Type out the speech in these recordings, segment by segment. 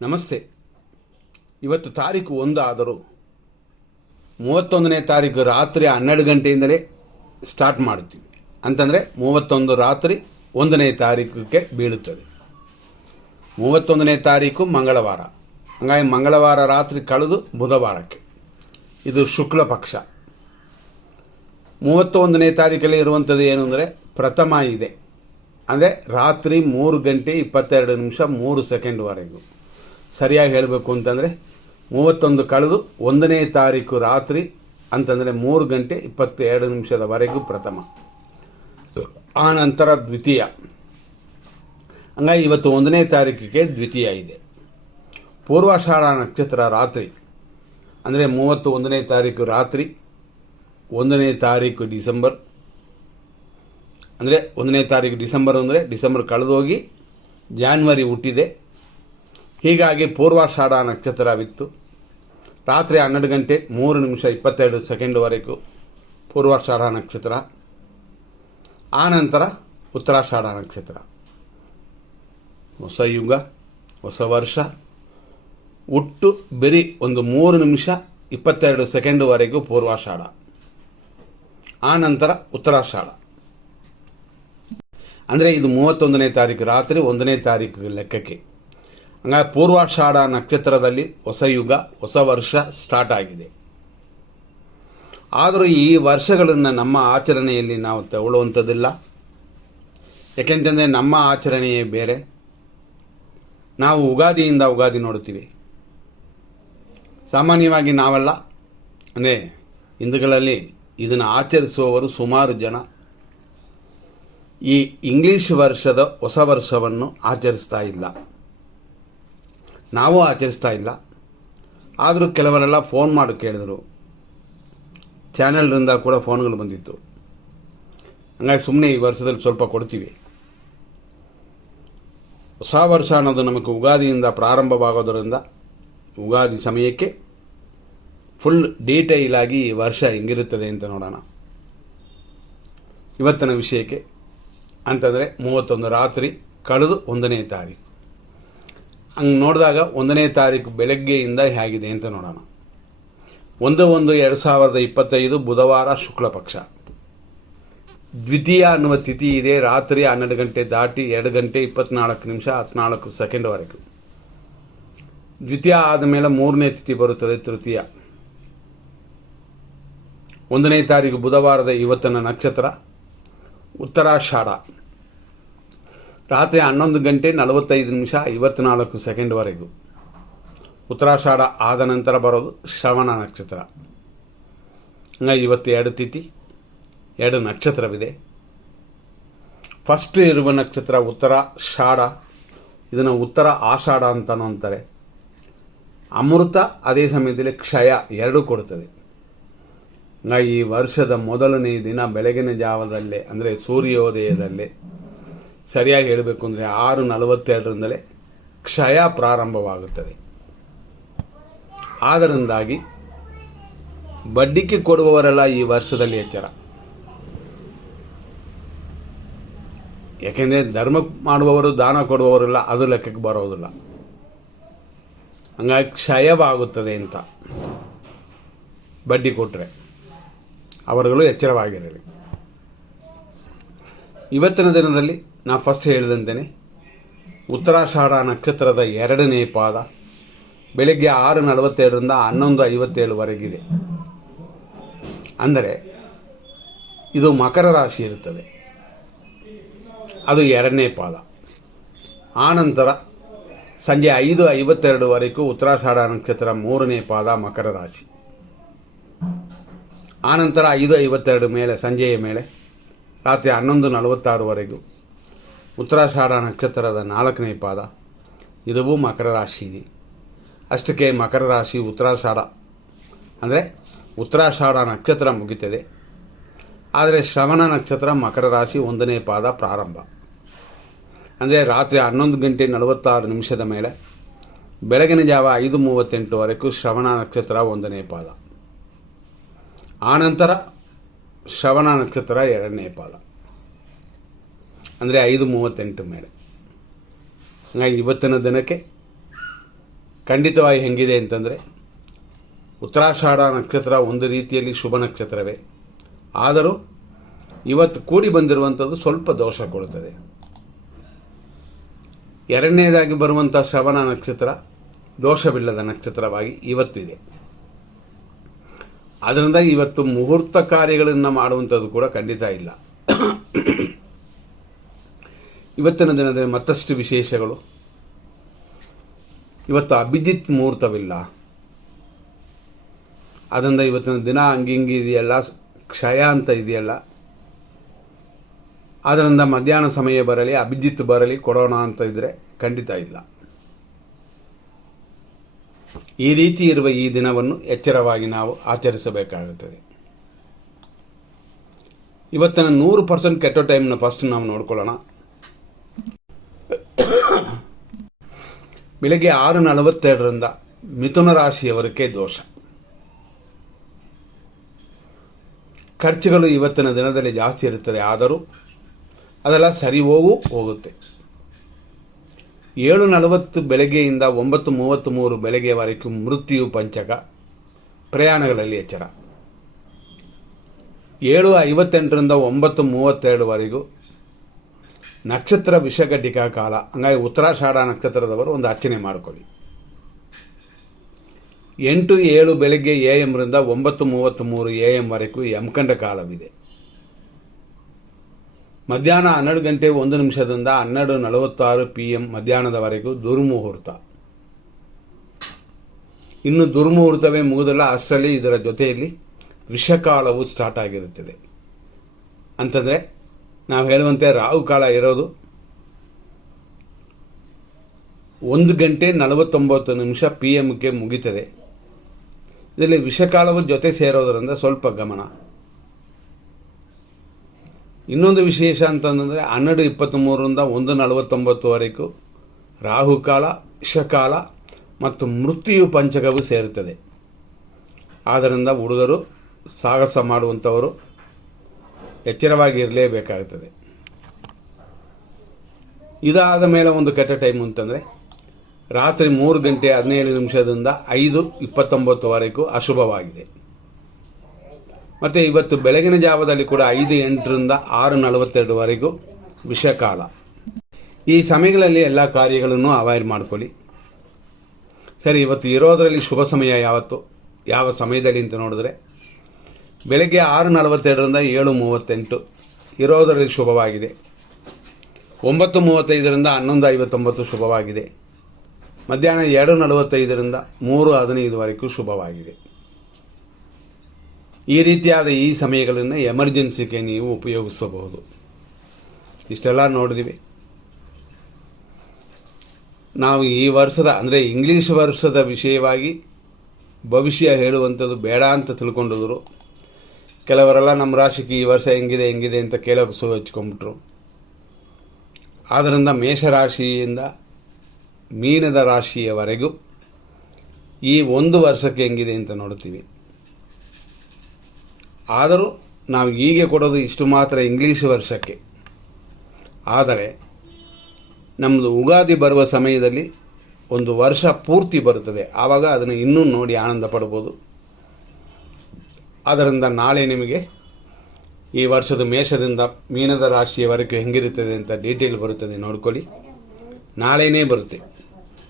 ನಮಸ್ತೆ. ಇವತ್ತು ತಾರೀಕು 1 ಆದರೂ 31ನೇ ತಾರೀಕು ರಾತ್ರಿ 12 ಗಂಟೆಯಿಂದಲೇ ಸ್ಟಾರ್ಟ್ ಮಾಡುತ್ತೀವಿ. ಅಂತಂದರೆ 31 ರಾತ್ರಿ 1ನೇ ತಾರೀಕಿಗೆ ಬೀಳುತ್ತದೆ. 31ನೇ ತಾರೀಕು ಮಂಗಳವಾರ. ಹಾಗಾಗಿ ಮಂಗಳವಾರ ರಾತ್ರಿ ಕಳೆದು ಬುಧವಾರಕ್ಕೆ, ಇದು ಶುಕ್ಲ ಪಕ್ಷ. 31ನೇ ತಾರೀಕಲ್ಲಿ ಇರುವಂಥದ್ದು ಏನು ಅಂದರೆ ಪ್ರಥಮ ಇದೆ. ಅಂದರೆ ರಾತ್ರಿ 3 ಗಂಟೆ 22 ನಿಮಿಷ 3 ಸೆಕೆಂಡ್ವರೆಗೂ. ಸರಿಯಾಗಿ ಹೇಳಬೇಕು ಅಂತಂದರೆ 31 ಕಳೆದು 1ನೇ ತಾರೀಕು ರಾತ್ರಿ ಅಂತಂದರೆ 3 ಗಂಟೆ 22 ನಿಮಿಷದವರೆಗೂ ಪ್ರಥಮ, ಆ ನಂತರ ದ್ವಿತೀಯ. ಹಂಗಾಗಿ ಇವತ್ತು 1ನೇ ತಾರೀಕಿಗೆ ದ್ವಿತೀಯ ಇದೆ. ಪೂರ್ವಾಷಾಢ ನಕ್ಷತ್ರ ರಾತ್ರಿ ಅಂದರೆ 31ನೇ ತಾರೀಕು ರಾತ್ರಿ 1ನೇ ತಾರೀಕು ಡಿಸೆಂಬರ್, ಅಂದರೆ 1ನೇ ತಾರೀಕು ಡಿಸೆಂಬರ್ ಅಂದರೆ ಡಿಸೆಂಬರ್ ಕಳೆದೋಗಿ ಜಾನ್ವರಿ ಹುಟ್ಟಿದೆ. ಹೀಗಾಗಿ ಪೂರ್ವಾಷಾಢ ನಕ್ಷತ್ರವಿತ್ತು. ರಾತ್ರಿ 12 ಗಂಟೆ 3 ನಿಮಿಷ 22 ಸೆಕೆಂಡ್ವರೆಗೂ ಪೂರ್ವಾಷಾಢ ನಕ್ಷತ್ರ. ಆ ನಂತರ ಉತ್ತರಾಷಾಢ ನಕ್ಷತ್ರ. ಹೊಸ ಯುಗ, ಹೊಸ ವರ್ಷ ಹುಟ್ಟು ಬರೀ ಒಂದು 3 ನಿಮಿಷ 22 ಸೆಕೆಂಡ್ವರೆಗೂ ಪೂರ್ವಾಷಾಢ. ಆ ನಂತರ ಉತ್ತರಾಷಾಢ. ಅಂದರೆ ಇದು 31ನೇ ತಾರೀಕು ರಾತ್ರಿ 1ನೇ ತಾರೀಕು ಲೆಕ್ಕಕ್ಕೆ. ಹಂಗಾಗಿ ಪೂರ್ವಾಷಾಢ ನಕ್ಷತ್ರದಲ್ಲಿ ಹೊಸ ಯುಗ, ಹೊಸ ವರ್ಷ ಸ್ಟಾರ್ಟ್ ಆಗಿದೆ. ಆದರೂ ಈ ವರ್ಷಗಳನ್ನು ನಮ್ಮ ಆಚರಣೆಯಲ್ಲಿ ನಾವು ತಗೊಳ್ಳುವಂಥದ್ದಿಲ್ಲ. ಯಾಕೆಂತಂದರೆ ನಮ್ಮ ಆಚರಣೆಯೇ ಬೇರೆ. ನಾವು ಯುಗಾದಿ ನೋಡುತ್ತೀವಿ. ಸಾಮಾನ್ಯವಾಗಿ ನಾವೆಲ್ಲ ಅಂದರೆ ಹಿಂದೂಗಳಲ್ಲಿ ಇದನ್ನು ಆಚರಿಸುವವರು ಸುಮಾರು ಜನ ಈ ಇಂಗ್ಲಿಷ್ ವರ್ಷದ ಹೊಸ ವರ್ಷವನ್ನು ಆಚರಿಸ್ತಾ ಇಲ್ಲ. ನಾವು ಆಚರಿಸ್ತಾ ಇಲ್ಲ. ಆದರೂ ಕೆಲವರೆಲ್ಲ ಫೋನ್ ಮಾಡಿ ಕೇಳಿದರು. ಚಾನೆಲ್ರಿಂದ ಕೂಡ ಫೋನ್ಗಳು ಬಂದಿತ್ತು. ಹಂಗಾಗಿ ಸುಮ್ಮನೆ ಈ ವರ್ಷದಲ್ಲಿ ಸ್ವಲ್ಪ ಕೊಡ್ತೀವಿ. ಹೊಸ ವರ್ಷ ಅನ್ನೋದು ನಮಗೆ ಯುಗಾದಿಯಿಂದ ಪ್ರಾರಂಭವಾಗೋದರಿಂದ ಯುಗಾದಿ ಸಮಯಕ್ಕೆ ಫುಲ್ ಡೀಟೈಲ್ ಆಗಿ ಈ ವರ್ಷ ಹೆಂಗಿರುತ್ತದೆ ಅಂತ ನೋಡೋಣ. ಇವತ್ತಿನ ವಿಷಯಕ್ಕೆ ಅಂತಂದರೆ 31 ರಾತ್ರಿ ಕಳೆದು 1ನೇ ತಾರೀಕು. ಹಂಗೆ ನೋಡಿದಾಗ 1ನೇ ತಾರೀಕು ಬೆಳಗ್ಗೆಯಿಂದ ಹೇಗಿದೆ ಅಂತ ನೋಡೋಣ. 1/1/2025 ಬುಧವಾರ ಶುಕ್ಲ ಪಕ್ಷ. ದ್ವಿತೀಯ ಅನ್ನುವ ತಿಥಿ ಇದೆ. ರಾತ್ರಿ 12 ಗಂಟೆ ದಾಟಿ 2 ಗಂಟೆ 24 ನಿಮಿಷ 14 ಸೆಕೆಂಡ್ವರೆಗೂ. ದ್ವಿತೀಯ ಆದಮೇಲೆ 3ನೇ ತಿಥಿ ಬರುತ್ತದೆ, ತೃತೀಯ. 1ನೇ ತಾರೀಕು ಬುಧವಾರದ ಇವತ್ತಿನ ನಕ್ಷತ್ರ ಉತ್ತರಾಷಾಢ. ರಾತ್ರಿ 11 ಗಂಟೆ 45 ನಿಮಿಷ 54 ಸೆಕೆಂಡ್ವರೆಗೂ. ಉತ್ತರಾಷಾಢ ಆದ ನಂತರ ಬರೋದು ಶ್ರವಣ ನಕ್ಷತ್ರ. ಹಂಗಾಗಿ ಇವತ್ತು 2 ತಿಥಿ 2 ನಕ್ಷತ್ರವಿದೆ. ಫಸ್ಟ್ ಇರುವ ನಕ್ಷತ್ರ ಉತ್ತರಾಷಾಢ. ಇದನ್ನು ಉತ್ತರ ಆಷಾಢ ಅಂತಲೂ ಅಂತಾರೆ. ಅಮೃತ, ಅದೇ ಸಮಯದಲ್ಲಿ ಕ್ಷಯ ಎರಡೂ ಕೊಡುತ್ತದೆ. ಹಂಗಾಗಿ ಈ ವರ್ಷದ ಮೊದಲನೇ ದಿನ ಬೆಳಗಿನ ಜಾವದಲ್ಲೇ ಅಂದರೆ ಸೂರ್ಯೋದಯದಲ್ಲೇ, ಸರಿಯಾಗಿ ಹೇಳಬೇಕು ಅಂದರೆ 6:42ರಿಂದಲೇ ಕ್ಷಯ ಪ್ರಾರಂಭವಾಗುತ್ತದೆ. ಆದ್ದರಿಂದಾಗಿ ಬಡ್ಡಿಗೆ ಕೊಡುವವರೆಲ್ಲ ಈ ವರ್ಷದಲ್ಲಿ ಎಚ್ಚರ. ಯಾಕೆಂದರೆ ಧರ್ಮ ಮಾಡುವವರು, ದಾನ ಕೊಡುವವರೆಲ್ಲ ಅದು ಲೆಕ್ಕಕ್ಕೆ ಬರೋದಿಲ್ಲ. ಹಂಗಾಗಿ ಕ್ಷಯವಾಗುತ್ತದೆ ಅಂತ ಬಡ್ಡಿ ಕೊಟ್ಟರೆ ಅವರುಗಳು ಎಚ್ಚರವಾಗಿರಲಿ. ಇವತ್ತಿನ ದಿನದಲ್ಲಿ ನಾನು ಫಸ್ಟ್ ಹೇಳಿದಂತೆಯೇ ಉತ್ತರಾಷಾಢ ನಕ್ಷತ್ರದ 2ನೇ ಪಾದ ಬೆಳಗ್ಗೆ 6:42ರಿಂದ 11:57ವರೆಗಿದೆ. ಅಂದರೆ ಇದು ಮಕರ ರಾಶಿ ಇರುತ್ತದೆ. ಅದು 2ನೇ ಪಾದ. ಆನಂತರ ಸಂಜೆ 5:52ವರೆಗೂ ಉತ್ತರಾಷಾಢ ನಕ್ಷತ್ರ 3ನೇ ಪಾದ ಮಕರ ರಾಶಿ. ಆನಂತರ 5:52 ಮೇಲೆ ಸಂಜೆಯ ಮೇಲೆ ರಾತ್ರಿ 11:46ವರೆಗೂ ಉತ್ತರಾಷಾಢ ನಕ್ಷತ್ರದ 4ನೇ ಪಾದ. ಇದೂ ಮಕರ ರಾಶಿ ಇದೆ. ಅಷ್ಟಕ್ಕೆ ಮಕರ ರಾಶಿ ಉತ್ತರಾಷಾಢ ಅಂದರೆ ಉತ್ತರಾಷಾಢ ನಕ್ಷತ್ರ ಮುಗಿತದೆ. ಆದರೆ ಶ್ರವಣ ನಕ್ಷತ್ರ ಮಕರ ರಾಶಿ 1ನೇ ಪಾದ ಪ್ರಾರಂಭ. ಅಂದರೆ ರಾತ್ರಿ 11 ಗಂಟೆ 46 ನಿಮಿಷದ ಮೇಲೆ ಬೆಳಗಿನ ಜಾವ 5:38ವರೆಗೂ ಶ್ರವಣ ನಕ್ಷತ್ರ 1ನೇ ಪಾದ. ಆನಂತರ ಶ್ರವಣ ನಕ್ಷತ್ರ 2ನೇ ಪಾದ ಅಂದರೆ 5:38 ಮೇಲೆ. ಹಾಗಾಗಿ ಇವತ್ತಿನ ದಿನಕ್ಕೆ ಖಂಡಿತವಾಗಿ ಹೆಂಗಿದೆ ಅಂತಂದರೆ, ಉತ್ತರಾಷಾಢ ನಕ್ಷತ್ರ ಒಂದು ರೀತಿಯಲ್ಲಿ ಶುಭ ನಕ್ಷತ್ರವೇ, ಆದರೂ ಇವತ್ತು ಕೂಡಿ ಬಂದಿರುವಂಥದ್ದು ಸ್ವಲ್ಪ ದೋಷ ಕೊಡುತ್ತದೆ. ಎರಡನೇದಾಗಿ ಬರುವಂಥ ಶ್ರವಣ ನಕ್ಷತ್ರ ದೋಷವಿಲ್ಲದ ನಕ್ಷತ್ರವಾಗಿ ಇವತ್ತಿದೆ. ಆದ್ದರಿಂದ ಇವತ್ತು ಮುಹೂರ್ತ ಕಾರ್ಯಗಳನ್ನು ಮಾಡುವಂಥದ್ದು ಕೂಡ ಖಂಡಿತ ಇಲ್ಲ. ಇವತ್ತಿನ ದಿನದಲ್ಲಿ ಮತ್ತಷ್ಟು ವಿಶೇಷಗಳು. ಇವತ್ತು ಅಭಿಜಿತ್ ಮುಹೂರ್ತವಿಲ್ಲ. ಅದರಿಂದ ಇವತ್ತಿನ ದಿನ ಹಂಗಿಂಗಿ ಇದೆಯಲ್ಲ, ಕ್ಷಯ ಅಂತ ಇದೆಯಲ್ಲ, ಆದ್ದರಿಂದ ಮಧ್ಯಾಹ್ನ ಸಮಯ ಬರಲಿ, ಅಭಿಜಿತ್ ಬರಲಿ ಕೊಡೋಣ ಅಂತ ಇದ್ದರೆ ಖಂಡಿತ ಇಲ್ಲ. ಈ ರೀತಿ ಇರುವ ಈ ದಿನವನ್ನು ಎಚ್ಚರವಾಗಿ ನಾವು ಆಚರಿಸಬೇಕಾಗುತ್ತದೆ. ಇವತ್ತಿನ 100% ಕೆಟ್ಟ ಟೈಮ್ನ ಫಸ್ಟ್ ನಾವು ನೋಡ್ಕೊಳ್ಳೋಣ. ಬೆಳಗ್ಗೆ 6:42ರಿಂದ ಮಿಥುನ ರಾಶಿಯವರಿಗೆ ದೋಷ. ಖರ್ಚುಗಳು ಇವತ್ತಿನ ದಿನದಲ್ಲಿ ಜಾಸ್ತಿ ಇರುತ್ತದೆ, ಆದರೂ ಅದೆಲ್ಲ ಸರಿ ಹೋಗುತ್ತೆ. 7:40 ಬೆಳಗ್ಗೆಯಿಂದ 9:33 ಬೆಳಗ್ಗೆವರೆಗೂ ಮೃತ್ಯು ಪಂಚಕ, ಪ್ರಯಾಣಗಳಲ್ಲಿ ಎಚ್ಚರ. 7:58ರಿಂದ 9:32ವರೆಗೂ ನಕ್ಷತ್ರ ವಿಷಘಟಿಕಾ ಕಾಲ. ಹಂಗಾಗಿ ಉತ್ತರಾಷಾಢ ನಕ್ಷತ್ರದವರು ಒಂದು ಅರ್ಚನೆ ಮಾಡಿಕೊಳ್ಳಿ. 8:07 ಬೆಳಗ್ಗೆ AM ರಿಂದ 9:33 AM ವರೆಗೂ ಯಮಕಂಡ ಕಾಲವಿದೆ. ಮಧ್ಯಾಹ್ನ 12:01 ರಿಂದ 12:46 PM ಮಧ್ಯಾಹ್ನದವರೆಗೂ ದುರ್ಮುಹೂರ್ತ. ಇನ್ನು ದುರ್ಮುಹೂರ್ತವೇ ಮುಗಿದಲ್ಲ, ಅಷ್ಟರಲ್ಲಿ ಇದರ ಜೊತೆಯಲ್ಲಿ ವಿಷಕಾಲವು ಸ್ಟಾರ್ಟ್ ಆಗಿರುತ್ತದೆ. ಅಂತಂದರೆ ನಾವು ಹೇಳುವಂತೆ ರಾಹುಕಾಲ ಇರೋದು 1:49 PM ಮುಗಿತದೆ. ಇದರಲ್ಲಿ ವಿಷಕಾಲವು ಜೊತೆ ಸೇರೋದರಿಂದ ಸ್ವಲ್ಪ ಗಮನ. ಇನ್ನೊಂದು ವಿಶೇಷ ಅಂತಂದರೆ 12:23ರಿಂದ 1:49ವರೆಗೂ ರಾಹುಕಾಲ, ವಿಷಕಾಲ ಮತ್ತು ಮೃತ್ಯು ಪಂಚಕವು ಸೇರುತ್ತದೆ. ಆದ್ದರಿಂದ ಹುಡುಗರು, ಸಾಹಸ ಮಾಡುವಂಥವರು ಎಚ್ಚರವಾಗಿ ಇರಲೇಬೇಕಾಗುತ್ತದೆ. ಇದಾದ ಮೇಲೆ ಒಂದು ಕೆಟ್ಟ ಟೈಮ್ ಅಂತಂದರೆ ರಾತ್ರಿ 3:17 5:29ವರೆಗೂ ಅಶುಭವಾಗಿದೆ. ಮತ್ತು ಇವತ್ತು ಬೆಳಗಿನ ಜಾವದಲ್ಲಿ ಕೂಡ 5:08 6:42ವರೆಗೂ ವಿಷಕಾಲ. ಈ ಸಮಯಗಳಲ್ಲಿ ಎಲ್ಲ ಕಾರ್ಯಗಳನ್ನು ಅವಾಯ್ಡ್ ಮಾಡ್ಕೊಳ್ಳಿ. ಸರಿ, ಇವತ್ತು ಇರೋದರಲ್ಲಿ ಶುಭ ಸಮಯ ಯಾವ ಸಮಯದಲ್ಲಿ ಅಂತ ನೋಡಿದ್ರೆ, ಬೆಳಗ್ಗೆ 6:42 7:38 ಇರೋದರಲ್ಲಿ ಶುಭವಾಗಿದೆ. 9:35 11:59 ಶುಭವಾಗಿದೆ. ಮಧ್ಯಾಹ್ನ 2:45 3:15ವರೆಗೂ ಶುಭವಾಗಿದೆ. ಈ ರೀತಿಯಾದ ಈ ಸಮಯಗಳನ್ನು ಎಮರ್ಜೆನ್ಸಿಗೆ ನೀವು ಉಪಯೋಗಿಸಬಹುದು. ಇಷ್ಟೆಲ್ಲ ನೋಡಿದ್ವಿ. ನಾವು ಈ ವರ್ಷದ ಅಂದರೆ ಇಂಗ್ಲೀಷ್ ವರ್ಷದ ವಿಷಯವಾಗಿ ಭವಿಷ್ಯ ಹೇಳುವಂಥದ್ದು ಬೇಡ ಅಂತ ತಿಳ್ಕೊಂಡಿದ್ರು. ಕೆಲವರೆಲ್ಲ ನಮ್ಮ ರಾಶಿಗೆ ಈ ವರ್ಷ ಹೆಂಗಿದೆ ಅಂತ ಕೇಳೋಕೆ ಶುರು ಹಚ್ಕೊಂಡ್ಬಿಟ್ರು. ಆದ್ದರಿಂದ ಮೇಷರಾಶಿಯಿಂದ ಮೀನದ ರಾಶಿಯವರೆಗೂ ಈ ಒಂದು ವರ್ಷಕ್ಕೆ ಹೆಂಗಿದೆ ಅಂತ ನೋಡ್ತೀವಿ. ಆದರೂ ನಾವು ಹೀಗೆ ಕೊಡೋದು ಇಷ್ಟು ಮಾತ್ರ ಇಂಗ್ಲೀಷ್ ವರ್ಷಕ್ಕೆ. ಆದರೆ ನಮ್ಮದು ಉಗಾದಿ ಬರುವ ಸಮಯದಲ್ಲಿ ಒಂದು ವರ್ಷ ಪೂರ್ತಿ ಬರುತ್ತದೆ. ಆವಾಗ ಅದನ್ನು ಇನ್ನೂ ನೋಡಿ ಆನಂದ ಪಡ್ಬೋದು. ಆದ್ದರಿಂದ ನಾಳೆ ನಿಮಗೆ ಈ ವರ್ಷದ ಮೇಷದಿಂದ ಮೀನದ ರಾಶಿಯವರೆಗೂ ಹೆಂಗಿರುತ್ತದೆ ಅಂತ ಡೀಟೇಲ್ ಬರುತ್ತದೆ, ನೋಡ್ಕೊಳ್ಳಿ. ನಾಳೆನೇ ಬರುತ್ತೆ.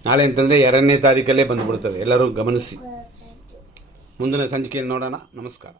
ನಾಳೆ ಅಂತಂದರೆ 2ನೇ ತಾರೀಕಲ್ಲೇ ಬಂದುಬಿಡ್ತದೆ. ಎಲ್ಲರೂ ಗಮನಿಸಿ. ಮುಂದಿನ ಸಂಚಿಕೆಯಲ್ಲಿ ನೋಡೋಣ. ನಮಸ್ಕಾರ.